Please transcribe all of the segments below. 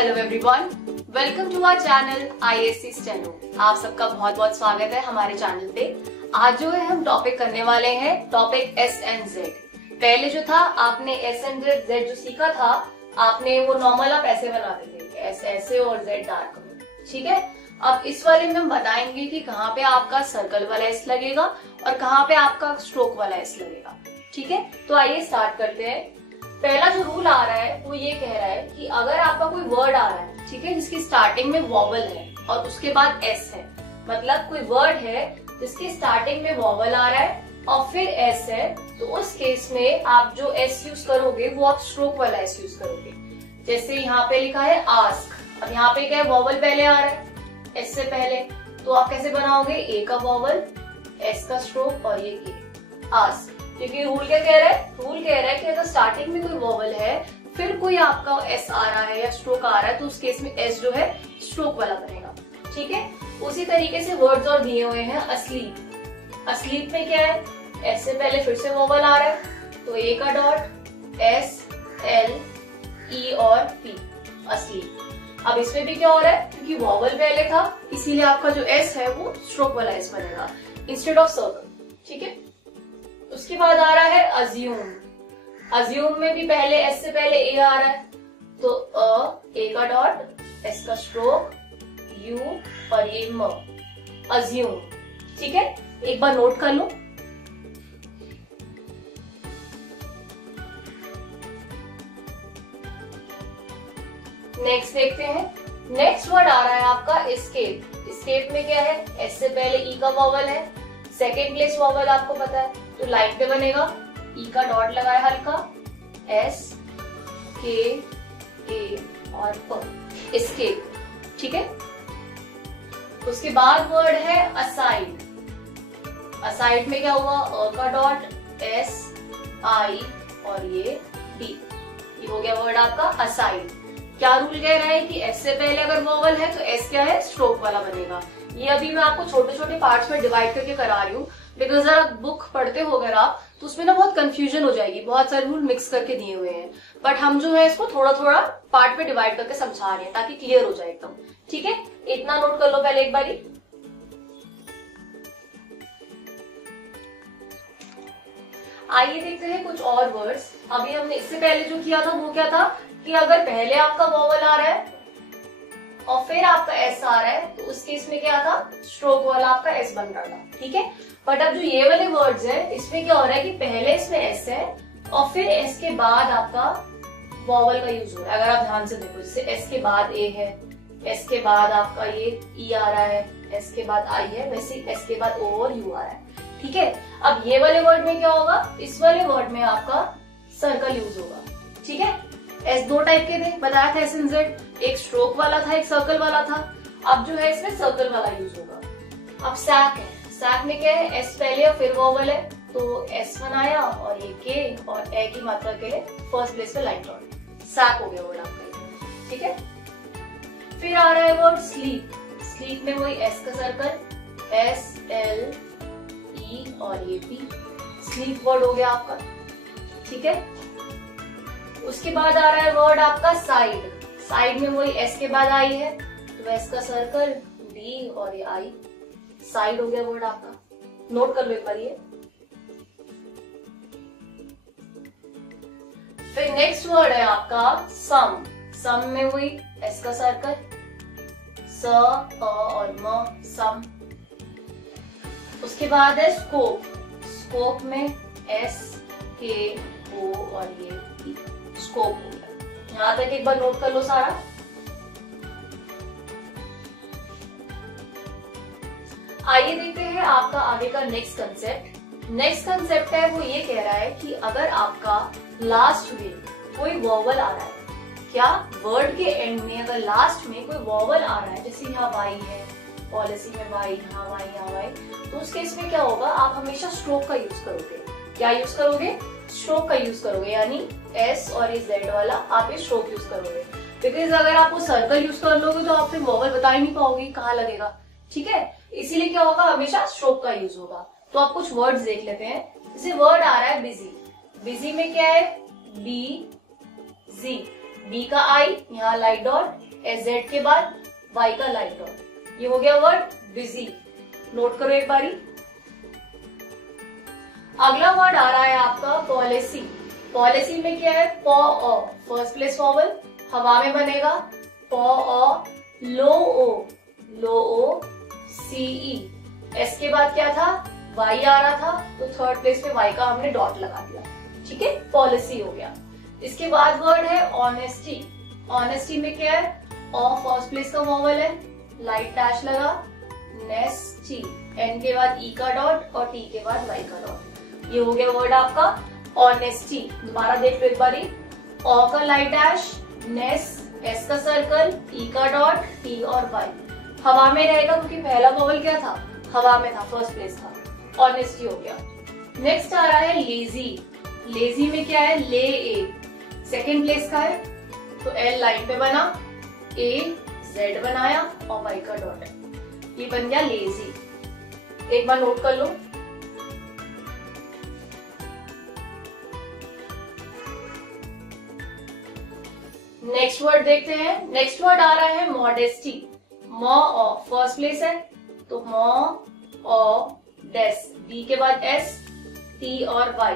Hello everyone, welcome to our channel IAC steno. आप सबका बहुत बहुत स्वागत है हमारे चैनल पे। आज जो है हम टॉपिक करने वाले हैं टॉपिक S and Z। पहले जो था आपने S and Z जो सीखा था, आपने वो नॉर्मल आप ऐसे बनाते थे, S ऐसे और Z डार्क में, ठीक है। अब इस वाले में हम बताएंगे कि कहाँ पे आपका सर्कल वाला S लगेगा और कहाँ पे आपका स्ट्रोक वाला S लगेगा, ठीक है। तो आइए स्टार्ट करते हैं। पहला जो रूल आ रहा है वो ये कह रहा है कि अगर आपका कोई वर्ड आ रहा है, ठीक है, जिसकी स्टार्टिंग में वॉवल है और उसके बाद S है, मतलब कोई वर्ड है जिसकी स्टार्टिंग में वॉवल आ रहा है और फिर S है, तो उस केस में आप जो S यूज करोगे वो आप स्ट्रोक वाला S यूज करोगे। जैसे यहाँ पे लिखा है आस्क, अब यहाँ पे क्या है, वॉवल पहले आ रहा है S से पहले, तो आप कैसे बनाओगे, A का वॉवल, S का स्ट्रोक और ये आस्क। क्योंकि रूल क्या कह रहा है, रूल कह रहा है कि अगर स्टार्टिंग में कोई वॉवल है फिर कोई आपका S आ रहा है या स्ट्रोक आ रहा है, तो उस केस में S जो है स्ट्रोक वाला बनेगा, ठीक है। उसी तरीके से वर्ड्स और दिए हुए हैं अस्लीप। अस्लीप में क्या है, S से पहले फिर से वॉवल आ रहा है, तो A का डॉट, S, L, E और P, अस्लीप। अब इसमें भी क्या हो रहा है, क्योंकि वॉवल पहले था इसीलिए आपका जो S है वो स्ट्रोक वाला S बनेगा इंस्टेड ऑफ सर्कल, ठीक है। उसके बाद आ रहा है अज्यूम। अज्यूम में भी पहले S से पहले A आ रहा है, तो A का डॉट, S का स्ट्रोक, U और ये म, अज्यूम, ठीक है। एक बार नोट कर लो। नेक्स्ट देखते हैं। नेक्स्ट वर्ड आ रहा है आपका एस्केप। एस्केप में क्या है, S से पहले E का वॉवल है, सेकेंड प्लेस वॉवल आपको पता है, तो लाइन पे बनेगा, E का डॉट लगाया हल्का, S, K, A और P, एस्केप, ठीक है। उसके बाद वर्ड है असाइड। असाइड में क्या हुआ, अ का डॉट, S, I और ये D, ये हो गया वर्ड आपका असाइड। क्या रूल कह रहा है कि S से पहले अगर वॉवल है तो S क्या है, स्ट्रोक वाला बनेगा। ये अभी मैं आपको छोटे छोटे पार्ट्स में डिवाइड करके करा रही हूँ, बिकॉज अगर आप बुक पढ़ते हो अगर आप, तो उसमें ना बहुत कंफ्यूजन हो जाएगी, बहुत सारे रूल मिक्स करके दिए हुए हैं। बट हम जो है इसको थोड़ा थोड़ा पार्ट में डिवाइड करके समझा रहे हैं ताकि क्लियर हो जाए एकदम, ठीक है। इतना नोट कर लो पहले एक बारी। आइए देखते हैं कुछ और वर्ड्स। अभी हमने इससे पहले जो किया था वो क्या था कि अगर पहले आपका वॉवल आ रहा है और फिर आपका S आ रहा है, तो उस केस में क्या था, स्ट्रोक वाला आपका S बन रहा था, ठीक है। बट अब जो ये वाले वर्ड्स है इसमें क्या हो रहा है कि पहले इसमें S है और फिर S के बाद आपका वॉवल का यूज हो रहा है। अगर आप ध्यान से देखो, जैसे S के बाद A है, S के बाद आपका ये E आ रहा है, S के बाद I है, वैसे S के बाद O और U आ रहा है, ठीक है। अब ये वाले वर्ड में क्या होगा, इस वाले वर्ड में आपका सर्कल यूज होगा, ठीक है। S दो टाइप के थे, बताया था S and Z, एक स्ट्रोक वाला था, एक सर्कल वाला था। अब जो है इसमें सर्कल वाला यूज होगा। अब सैक है, सैक में क्या है, S पहले और फिर वॉवल है, तो S बनाया और ये K और A की मात्रा के लिए फर्स्ट प्लेस पे लाइन डॉट, सैक हो गया वर्ड आपका, ठीक है। फिर आ रहा है वर्ड स्लीप। स्लीप में वही S का सर्कल, S, L, E और ये P, स्लीप वर्ड हो गया आपका, ठीक है। उसके बाद आ रहा है वर्ड आपका साइड। साइड में वही S के बाद I है, तो S का सर्कल, D और ये I, साइड हो गया वर्ड आपका। नोट कर लो एक बार ये। फिर नेक्स्ट वर्ड है आपका सम। सम में वही S का सर्कल, स, अ और म, सम। उसके बाद है स्कोप। स्कोप में S, K, O और ये P, स्कोप हो गया। यहां तक एक बार नोट कर लो सारा। आइए देखते हैं आपका आगे का नेक्स्ट कंसेप्ट। नेक्स्ट कंसेप्ट है वो ये कह रहा है कि अगर आपका लास्ट में कोई वॉवल आ रहा है, क्या वर्ड के एंड में अगर लास्ट में कोई वॉवल आ रहा है, जैसे यहाँ वाई है, पॉलिसी में वाई, यहाँ वाई, यहाँ वाई, तो उस केस में क्या होगा, आप हमेशा स्ट्रोक का यूज करोगे। क्या यूज करोगे, स्ट्रोक का यूज करोगे, यानी S और ये Z वाला आप ये स्ट्रोक यूज करोगे। बिकॉज अगर आप वो सर्कल यूज कर लोगे तो आप फिर वॉवल बता ही नहीं पाओगे कहाँ लगेगा, ठीक है। इसीलिए क्या होगा, हमेशा स्ट्रोक का यूज होगा। तो आप कुछ वर्ड्स देख लेते हैं। जैसे वर्ड आ रहा है बिजी। बिजी में क्या है, B, Z, B का I, यहाँ लाइट डॉट, Z के बाद Y का लाइट डॉट, ये हो गया वर्ड बिजी। नोट करो एक बारी। अगला वर्ड आ रहा है आपका पॉलिसी। पॉलिसी में क्या है? पॉ ऑ, फर्स्ट प्लेस वॉवल हवा में बनेगा, पॉ ऑ, लो ओ सी ई। एस के बाद क्या था? वाई आ रहा था, तो थर्ड प्लेस पे वाई का हमने डॉट लगा दिया। ठीक है, पॉलिसी हो गया। इसके बाद वर्ड है ऑनेस्टी। ऑनेस्टी में क्या है? ऑ फर्स्ट प्लेस का वॉवल है, लाइट डैश लगा, नेस्टी, एन के बाद ई का डॉट और टी के बाद वाई का डॉट। ये हो गया वर्ड आपका ऑनेस्टी। दोबारा देख लो एक बारी। ऑ का लाइट डैश, नेस, एस का सर्कल, ई का डॉट, टी और वाई। हवा में रहेगा क्योंकि पहला वॉवल क्या था? हवा में था, फर्स्ट प्लेस था। ऑनेस्टी हो गया। नेक्स्ट आ रहा है लेजी। लेजी में क्या है? ले ए, सेकेंड प्लेस का है, तो एल लाइन पे बना, ए जेड बनाया और वाई का डॉट है, ये बन गया लेजी। एक बार नोट कर लो। नेक्स्ट वर्ड देखते हैं। नेक्स्ट वर्ड आ रहा है मॉडेस्टी। मॉ ऑ फर्स्ट प्लेस है, तो मॉ ऑ डेस, डी के बाद एस, टी और वाई,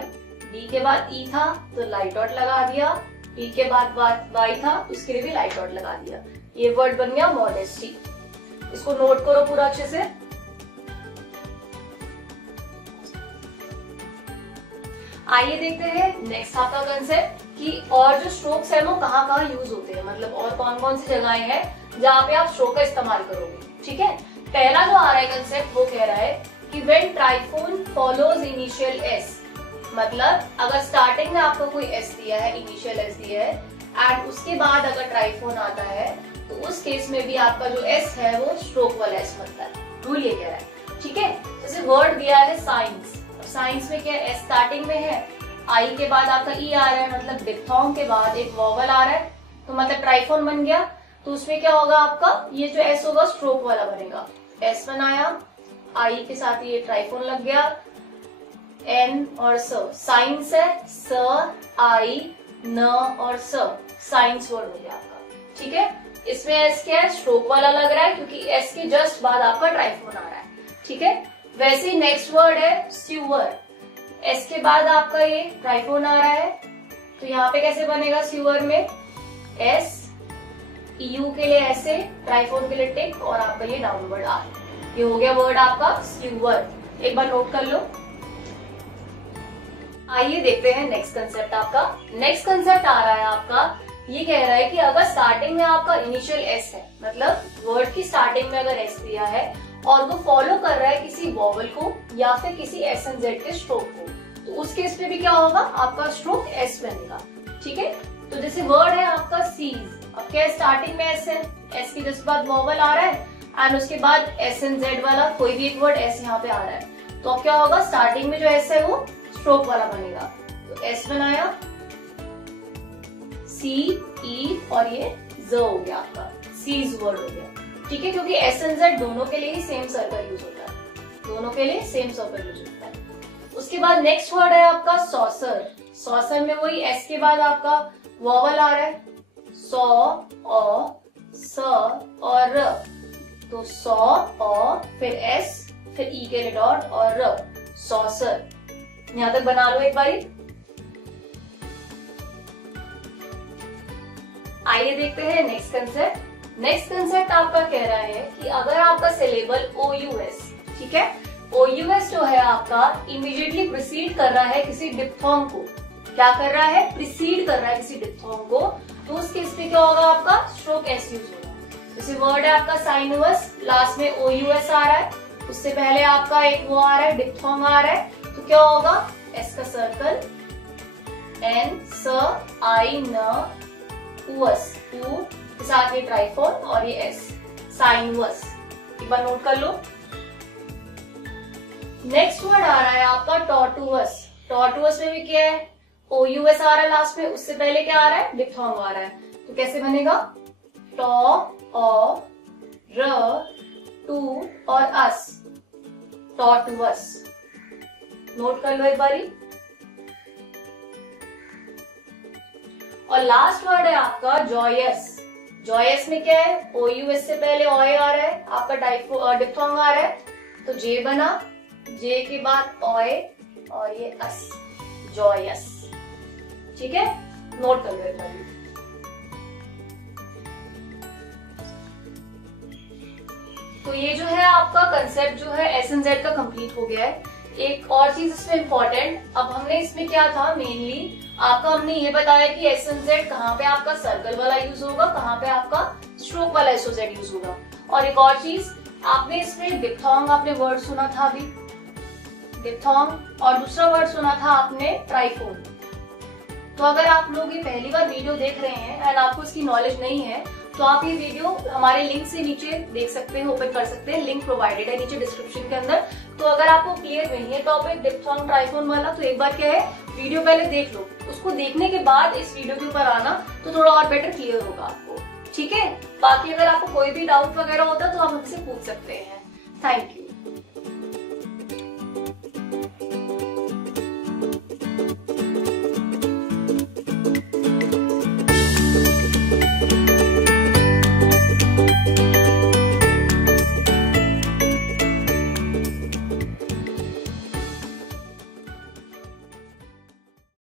डी के बाद ई था तो लाइट डॉट लगा दिया, टी के बाद वाई था उसके लिए भी लाइट डॉट लगा दिया। ये वर्ड बन गया मॉडेस्टी। इसको नोट करो पूरा अच्छे से। आइए देखते हैं नेक्स्ट आपका कंसेप्ट कि और जो स्ट्रोक्स है वो कहाँ कहाँ यूज होते हैं, मतलब और कौन कौन सी जगहें हैं जहाँ पे आप स्ट्रोक का इस्तेमाल करोगे। ठीक है, पहला जो आ रहा है कंसेप्ट वो कह रहा है कि when triphone follows initial S, मतलब अगर स्टार्टिंग में आपको कोई एस दिया है, इनिशियल एस दिया है, एंड उसके बाद अगर ट्राइफोन आता है तो उस केस में भी आपका जो एस है वो स्ट्रोक वाला एस बनता है। रूल ये कह रहा है। ठीक है, जैसे वर्ड दिया है साइंस, साइंस में क्या है? एस स्टार्टिंग में है, आई के बाद आपका ई आ रहा है, मतलब डिप्थोंग के बाद एक वॉवल आ रहा है, तो मतलब ट्राइफोन बन गया। तो उसमें क्या होगा आपका? ये जो एस होगा स्ट्रोक वाला बनेगा। एस बनाया, आई के साथ ये ट्राइफोन लग गया, एन और स, साइंस है, स आई न और स, साइंस वर्ड हो गया आपका। ठीक है, इसमें एस क्या है? स्ट्रोक वाला लग रहा है क्योंकि एस के जस्ट बाद आपका ट्राइफोन आ रहा है। ठीक है, वैसे ही नेक्स्ट वर्ड है स्यूअर। एस के बाद आपका ये ट्राइफोन आ रहा है, तो यहाँ पे कैसे बनेगा? स्यूअर में एस, यू के लिए ऐसे, ट्राइफोन के लिए टिक और आपका ये डाउनवर्ड आर। ये हो गया वर्ड आपका स्यूअर। एक बार नोट कर लो। आइए देखते हैं नेक्स्ट कंसेप्ट आपका। नेक्स्ट कंसेप्ट आ रहा है आपका, ये कह रहा है कि अगर स्टार्टिंग में आपका इनिशियल एस है, मतलब वर्ड की स्टार्टिंग में अगर एस दिया है और वो फॉलो कर रहा है किसी वॉवल को या फिर किसी एस एन जेड के स्ट्रोक को, तो उस केस में भी क्या होगा? आपका स्ट्रोक एस बनेगा। ठीक है, तो जैसे वर्ड है आपका सीज, अब क्या स्टार्टिंग में एस है, एस के जिस बाद वॉवल आ रहा है एंड उसके बाद एस एन जेड वाला कोई भी एक वर्ड एस यहाँ पे आ रहा है, तो अब क्या होगा? स्टार्टिंग में जो एस है वो स्ट्रोक वाला बनेगा। तो एस बनाया, सी ई और ये ज हो गया आपका, सीज वर्ड हो गया। ठीक है, क्योंकि एस एन जेड दोनों के लिए ही सेम सर्कल यूज होता है, दोनों के लिए सेम सर्कल यूज होता है। उसके बाद नेक्स्ट वर्ड है आपका सॉसर। सॉसर में वही एस के बाद आपका वॉवल आ रहा है, सॉ ओ स और र, तो सॉ ओ फिर एस फिर ई के लिए डॉट और र, सॉसर। यहां तक बना लो एक बारी। आइए देखते हैं नेक्स्ट कंसेप्ट। नेक्स्ट कंसेप्ट आपका कह रहा है कि अगर आपका सिलेबल OUS, ठीक है, OUS जो है आपका इमीडिएटली प्रिसीड कर रहा है किसी डिप्थोंग को, क्या कर रहा है? प्रिसीड कर रहा है किसी डिप्थोंग को, तो उस केस में क्या होगा? आपका स्ट्रोक एस यूज होगा। जैसे वर्ड है आपका साइनुअस, लास्ट में OUS आ रहा है, उससे पहले आपका एक वो आ रहा है डिप्थोंग आ रहा है, तो क्या होगा? एस का सर्कल, एन स आई न उस, टू के साथ ये ट्राइफोन और ये एस, साइनुअस। एक बार नोट कर लो। नेक्स्ट वर्ड आ रहा है आपका टॉर्टुअस। टॉर्टुअस में भी क्या है? OUS आ रहा है लास्ट में, उससे पहले क्या आ रहा है? डिप्थोंग आ रहा है, तो कैसे बनेगा? टॉ ओ र टू और अस, टॉर्टुअस। नोट कर लो एक बारी। और लास्ट वर्ड है आपका जॉयस। जॉयस में क्या है, OUS से पहले ओए आ रहा है, आपका डिप्थोंग आ रहा है, तो जे बना, जे के बाद ओए और ये अस, जॉयस। ठीक है, नोट कर लेना। तो ये जो है आपका कंसेप्ट जो है SNZ का कंप्लीट हो गया है। एक और चीज इसमें इम्पोर्टेंट, अब हमने इसमें क्या था मेनली आपका, हमने ये बताया कि SNZ कहाँ पे आपका सर्कल वाला यूज होगा, कहाँ पे आपका स्ट्रोक वाला SOZ यूज होगा। और एक और चीज, आपने इसमें डिप्थोंग आपने वर्ड सुना था अभी, डिप्थोंग, और दूसरा वर्ड सुना था आपने ट्राइफोन। तो अगर आप लोग ये पहली बार वीडियो देख रहे हैं एंड आपको इसकी नॉलेज नहीं है, तो आप ये वीडियो हमारे लिंक से नीचे देख सकते हैं, ओपन कर सकते हैं, लिंक प्रोवाइडेड है नीचे डिस्क्रिप्शन के अंदर। तो अगर आपको क्लियर नहीं है टॉपिक डिप्थोंग ट्राइफोन वाला, तो एक बार क्या है वीडियो पहले देख लो, उसको देखने के बाद इस वीडियो के ऊपर आना, तो थोड़ा और बेटर क्लियर होगा आपको। ठीक है, बाकी अगर आपको कोई भी डाउट वगैरह होता है तो आप हमसे पूछ सकते हैं। Thank you.